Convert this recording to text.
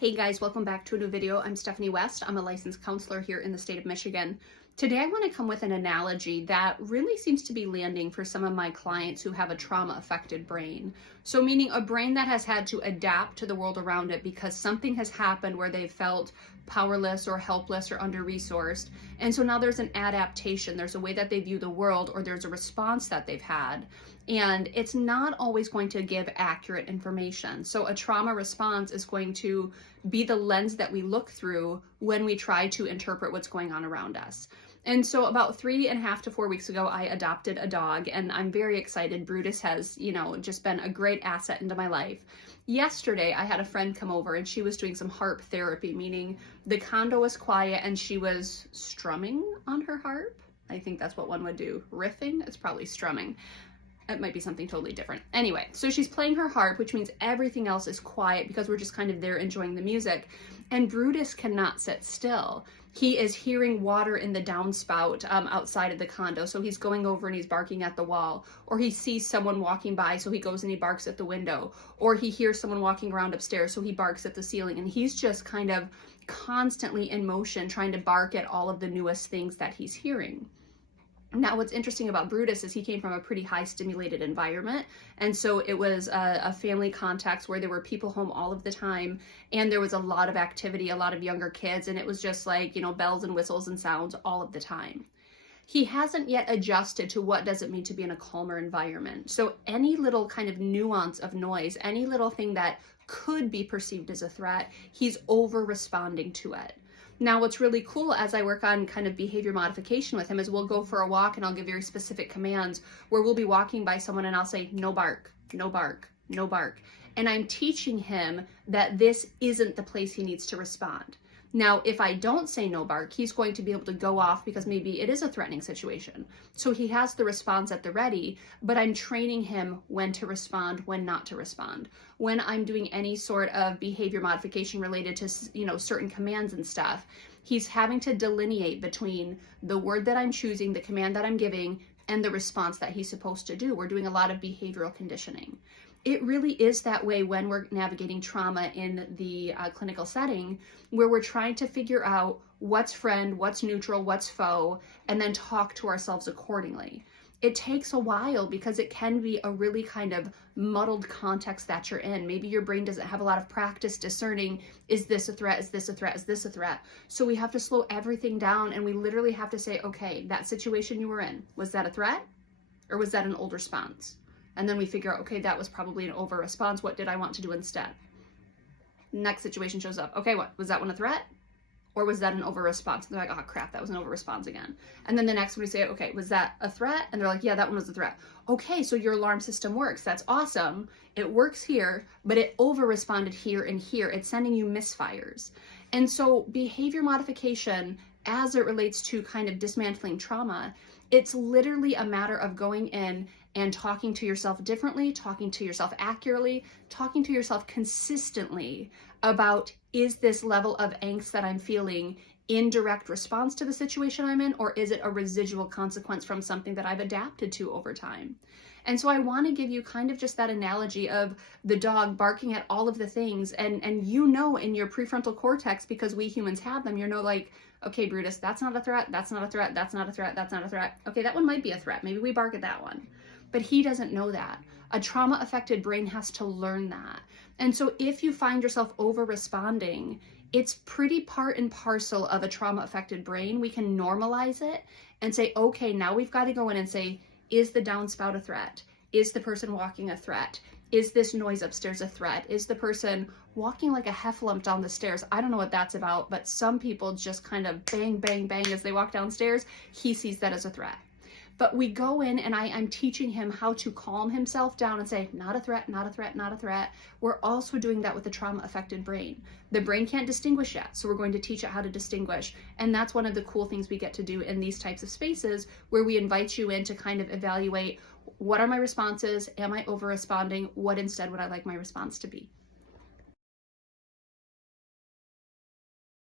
Hey guys, welcome back to a new video. I'm Stephanie West. I'm a licensed counselor here in the state of Michigan. Today I want to come with an analogy that really seems to be landing for some of my clients who have a trauma-affected brain. So meaning a brain that has had to adapt to the world around it because something has happened where they've felt powerless or helpless or under-resourced. And so now there's an adaptation. There's a way that they view the world, or there's a response that they've had. And it's not always going to give accurate information. So a trauma response is going to be the lens that we look through when we try to interpret what's going on around us. And so about 3.5 to 4 weeks ago, I adopted a dog, and I'm very excited. Brutus has, just been a great asset into my life. Yesterday, I had a friend come over and she was doing some harp therapy, meaning the condo was quiet and she was strumming on her harp. I think that's what one would do. Riffing? It's probably strumming. It might be something totally different. Anyway, so she's playing her harp, which means everything else is quiet because we're just kind of there enjoying the music. And Brutus cannot sit still. He is hearing water in the downspout outside of the condo. So he's going over and he's barking at the wall. Or he sees someone walking by, so he goes and he barks at the window. Or he hears someone walking around upstairs, so he barks at the ceiling. And he's just kind of constantly in motion, trying to bark at all of the newest things that he's hearing. Now, what's interesting about Brutus is he came from a pretty high stimulated environment. And so it was a family context where there were people home all of the time. And there was a lot of activity, a lot of younger kids. And it was just like, bells and whistles and sounds all of the time. He hasn't yet adjusted to what does it mean to be in a calmer environment. So any little kind of nuance of noise, any little thing that could be perceived as a threat, he's over responding to it. Now, what's really cool as I work on kind of behavior modification with him is we'll go for a walk and I'll give very specific commands where we'll be walking by someone and I'll say, no bark, no bark, no bark. And I'm teaching him that this isn't the place he needs to respond. Now, if I don't say no bark, he's going to be able to go off because maybe it is a threatening situation. So he has the response at the ready, but I'm training him when to respond, when not to respond. When I'm doing any sort of behavior modification related to, certain commands and stuff, he's having to delineate between the word that I'm choosing, the command that I'm giving, and the response that he's supposed to do. We're doing a lot of behavioral conditioning. It really is that way when we're navigating trauma in the clinical setting, where we're trying to figure out what's friend, what's neutral, what's foe, and then talk to ourselves accordingly. It takes a while because it can be a really kind of muddled context that you're in. Maybe your brain doesn't have a lot of practice discerning, is this a threat, is this a threat, is this a threat? So we have to slow everything down and we literally have to say, okay, that situation you were in, was that a threat or was that an old response? And then we figure out, okay, that was probably an over response. What did I want to do instead? Next situation shows up. Okay, what? Was that one a threat? Or was that an over response? And they're like, oh crap, that was an over response again. And then the next one we say, okay, was that a threat? And they're like, yeah, that one was a threat. Okay, so your alarm system works. That's awesome. It works here, but it over responded here and here. It's sending you misfires. And so behavior modification, as it relates to kind of dismantling trauma, it's literally a matter of going in and talking to yourself differently, talking to yourself accurately, talking to yourself consistently about, is this level of angst that I'm feeling in direct response to the situation I'm in, or is it a residual consequence from something that I've adapted to over time? And so I want to give you kind of just that analogy of the dog barking at all of the things, and in your prefrontal cortex, because we humans have them, like, okay, Brutus, that's not a threat, that's not a threat, that's not a threat, that's not a threat. Okay, that one might be a threat. Maybe we bark at that one. But he doesn't know that. A trauma-affected brain has to learn that. And so if you find yourself over-responding, it's pretty part and parcel of a trauma-affected brain. We can normalize it and say, okay, now we've got to go in and say, is the downspout a threat? Is the person walking a threat? Is this noise upstairs a threat? Is the person walking like a heffalump down the stairs? I don't know what that's about, but some people just kind of bang, bang, bang as they walk downstairs. He sees that as a threat. But we go in and I'm teaching him how to calm himself down and say, not a threat, not a threat, not a threat. We're also doing that with the trauma-affected brain. The brain can't distinguish yet, so we're going to teach it how to distinguish. And that's one of the cool things we get to do in these types of spaces, where we invite you in to kind of evaluate, what are my responses? Am I over-responding? What instead would I like my response to be?